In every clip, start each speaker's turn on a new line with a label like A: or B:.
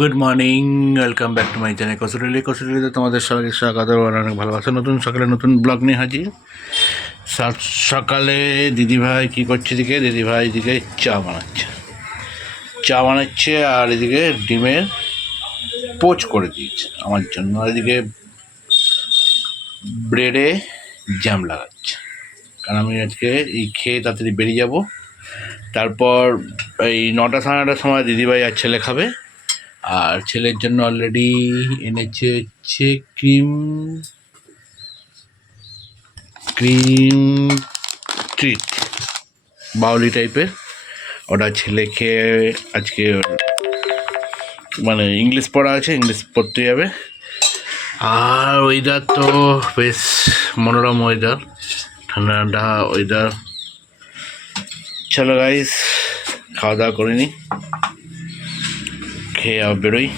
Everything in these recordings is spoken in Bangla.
A: Good morning, welcome back to my channel Kasurli. কসুরলিতে তোমাদের সবাইকে স্বাগত, অনেক ভালোবাসা নতুন সকালে নতুন ব্লগ নিয়ে হাজির। সকালে দিদিভাই কী করছে এদিকে? দিদিভাই এদিকে চা বানাচ্ছে। চা বানাচ্ছে আর এদিকে ডিমের পোচ করে দিয়েছে। আমার জন্য আর এদিকে ব্রেডে জ্যাম লাগাচ্ছে। কারণ আমি আজকে এই খেয়ে তাড়াতাড়ি বেরিয়ে যাব। তারপর এই নটা সাড়ে নটার সময় দিদিভাই আর ছেলে খাবে। আর ছেলের জন্য অলরেডি এনেছে হচ্ছে ক্রিম ক্রিম ট্রিট বাউলি টাইপের ওটা ছেলে খেয়ে আজকে মানে ইংলিশ পড়া আছে ইংলিশ পড়তে যাবে। আর ওয়েদার তো বেশ মনোরম ওয়েদার ঠান্ডা ঠান্ডা ওয়েদার চলো গাইস খাওয়া দাওয়া করে নিই খেয়ে বেরোই।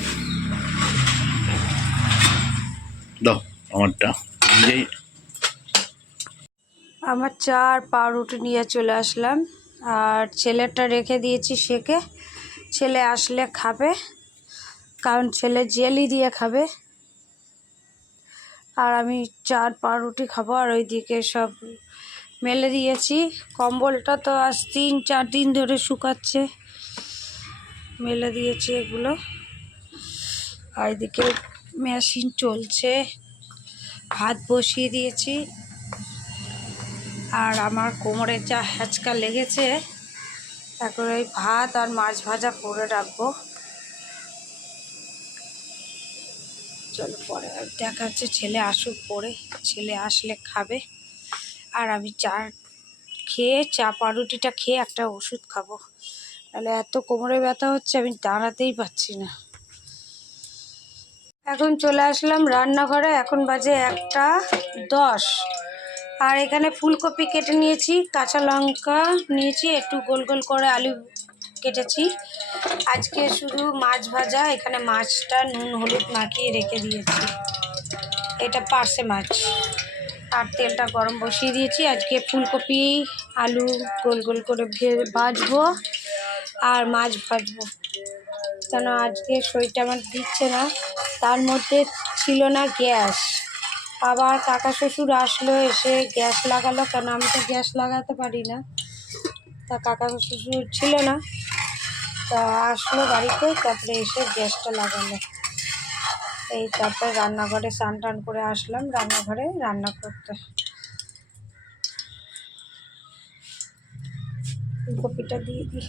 A: দাও, আমারটা। নিজেই
B: আমার চা আর পাউরুটি নিয়ে চলে আসলাম। আর ছেলেটা রেখে দিয়েছি সেকে। ছেলে আসলে খাবে, কারণ ছেলে জেলি দিয়ে খাবে। আর আমি চার পাউরুটি খাব, আর ওইদিকে সব মেলে দিয়েছি। কম্বলটা তো আজ তিন, চার দিন ধরে শুকাচ্ছে। মেলে দিয়েছি এগুলো। আর এদিকে মেশিন চলছে। ভাত বসিয়ে দিয়েছি। আর আমার কোমরে যা হ্যাচকা লেগেছে, এখন ওই ভাত আর মাছ ভাজা করে রাখব। চলো পরে দেখা যাচ্ছে ছেলে আসুক পরে। ছেলে আসলে খাবে। আর আমি চা খেয়ে, চা পাউরুটিটা খেয়ে একটা ওষুধ খাব। তাহলে এত কোমরে ব্যথা হচ্ছে, আমি দাঁড়াতেই পাচ্ছি না। এখন চলে আসলাম রান্নাঘরে, এখন বাজে একটা দশ। আর এখানে ফুলকপি কেটে নিয়েছি, কাঁচা লঙ্কা নিয়েছি, একটু গোল গোল করে আলু কেটেছি। আজকে শুধু মাছ ভাজা, এখানে মাছটা নুন, হলুদ মাখিয়ে রেখে দিয়েছি। এটা পার্সে মাছ। আর তেলটা গরম বসিয়ে দিয়েছি। আজকে ফুলকপি, আলু গোল গোল করে ভাজবো। আর মাছ ভাজবো। কেন আজকে শরীরটা আমার দিচ্ছে না? তার মধ্যে ছিল না গ্যাস। আবার কাকা শ্বশুর আসলো, এসে গ্যাস লাগালো। কেন আমি তো গ্যাস লাগাতে পারি না? তা কাকা শ্বশুর ছিল না। তা আসলো বাড়িতে, তারপরে এসে গ্যাসটা লাগালো। এই তারপরে রান্নাঘরে স্নান টান করে আসলাম, রান্নাঘরে রান্না করতে। ফুলকপিটা দিয়ে দিই।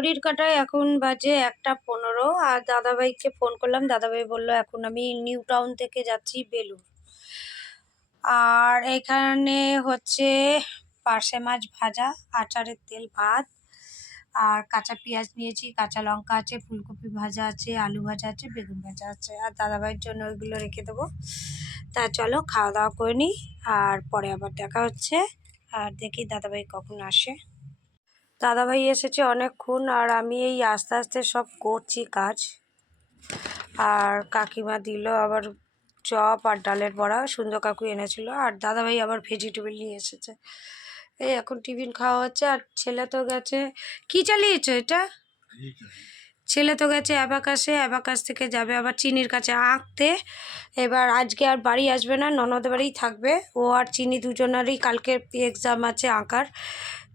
B: ঘড়ির কাটায় এখন বাজে একটা পনেরো আর দাদাভাইকে ফোন করলাম। দাদাভাই বলল, এখন আমি নিউ টাউন থেকে যাচ্ছি বেলুর আর এখানে হচ্ছে পার্শে মাছ ভাজা, আচারের তেল, ভাত আর কাঁচা পেঁয়াজ নিয়েছি, কাঁচা লঙ্কা আছে, ফুলকপি ভাজা আছে, আলু ভাজা আছে, বেগুন ভাজা আছে। আর দাদাভাইয়ের জন্য ওইগুলো রেখে দেবো। তা চলো, খাওয়া দাওয়া করে নিই আর পরে আবার দেখা হচ্ছে। আর দেখি দাদাভাই কখন আসে। দাদাভাই এসেছে অনেকক্ষণ আর আমি এই আস্তে আস্তে সব করছি কাজ। আর কাকিমা দিল আবার চপ আর ডালের বড়া, সুন্দর কাকু এনেছিল আর দাদাভাই আবার ভেজিটেবল নিয়ে এসেছে। এই এখন টিফিন খাওয়া হচ্ছে আর ছেলে তো গেছে। কি চালিয়েছো এটা? ছেলে তো গেছে অ্যাবাকাসে, অ্যাবাকাস থেকে যাবে আবার চিনির কাছে আঁকতে। এবার আজকে আর বাড়ি আসবে না, ননদের বাড়িই থাকবে। ও আর চিনি দুজনেরই কালকে এক্সাম আছে আঁকার।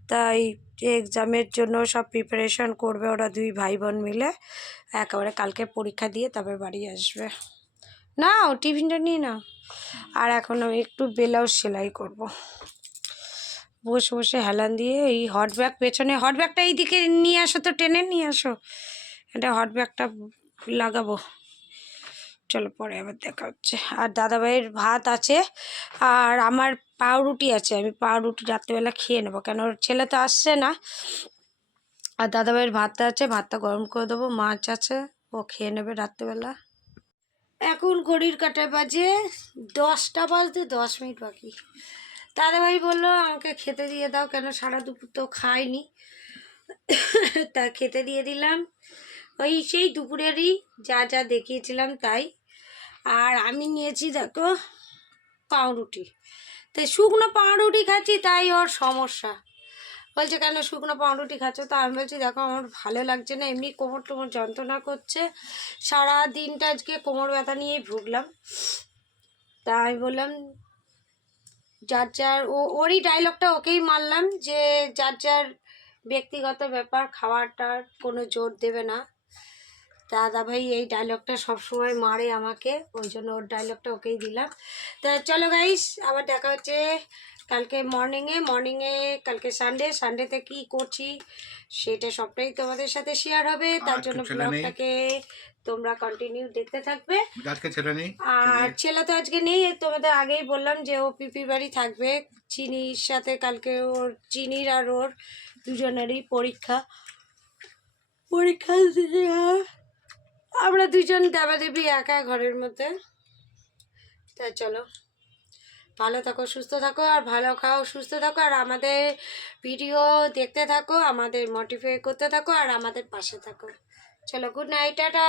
B: তাই এক্সামের জন্য সব প্রিপারেশন করবে ওরা দুই ভাই বোন মিলে। একেবারে কালকে পরীক্ষা দিয়ে তারপরে বাড়ি আসবে। নাও, টিফিনটা নিয়ে নাও। আর এখন আমি একটু ব্লাউজ সেলাই করব। বসে বসে হেলান দিয়ে এই হট ব্যাগ পেছনে হট ব্যাগটা এইদিকে নিয়ে আসো তো, টেনে নিয়ে আসো। এটা হট ব্যাগটা লাগাবো। চলো পরে আবার দেখা হচ্ছে। আর দাদাভাইয়ের ভাত আছে, আর আমার পাউরুটি আছে, আমি পাউরুটি রাত্রেবেলা খেয়ে নেব। কেন, ওর ছেলে তো আসছে না। আর দাদাভাইয়ের ভাতটা আছে, ভাতটা গরম করে দেবো, মাছ আছে, ও খেয়ে নেবে রাত্রেবেলা। এখন ঘড়ির কাটায় বাজে দশটা বাজতে দশ মিনিট বাকি। দাদাভাই বলল, আমাকে খেতে দিয়ে দাও, কেন সারা দুপুর তো খাইনি। তা খেতে দিয়ে দিলাম। ওই সেই দুপুরেরই যা যা দেখিয়েছিলাম তাই। আর আমি নিয়েছি দেখো পাউরুটি। তো শুকনো পাউরুটি খাচ্ছি তাই ওর সমস্যা। বলছে, কেন শুকনো পাউরুটি খাচ্ছ? তো আমি বলছি, দেখো, আমার ভালো লাগছে না, এমনি কোমর টোমর যন্ত্রণা করছে। সারা দিনটা আজকে কোমর ব্যথা নিয়েই ভুগলাম। তা আমি বললাম, যার যার, ও, ওরই ডায়লগটা ওকেই মারলাম যে, যার যার ব্যক্তিগত ব্যাপার, খাওয়াটার কোনো জোর দেবে না। দাদা ভাই এই ডায়লগটা সবসময় মারে আমাকে ওই জন্য ওর ডায়লগটা ওকেই দিলাম। তা চলো গাইস আবার দেখা হচ্ছে কালকে মর্নিংয়ে মর্নিংয়ে কালকে সানডে সানডেতে কি করছি সেটা সবটাই তোমাদের সাথে শেয়ার হবে। তার জন্য ব্লগটাকে তোমরা কন্টিনিউ দেখতে থাকবে।
A: আজকে ছেলে নেই।
B: আর ছেলে তো আজকে নেই তোমাদের আগেই বললাম যে ও পিপির বাড়ি থাকবে। চিনির সাথে কালকে ওর চিনির আর ওর দুজনেরই পরীক্ষা। পরীক্ষা। আমরা দুজন দেবাদেবী একা ঘরের মধ্যে। তা চলো। ভালো থাকো, সুস্থ থাকো, আর ভালো খাও, সুস্থ থাকো, আর আমাদের ভিডিও দেখতে থাকো, আমাদের মোটিফাই করতে থাকো, আর আমাদের পাশে থাকো। চলো গুড নাইট টাটা।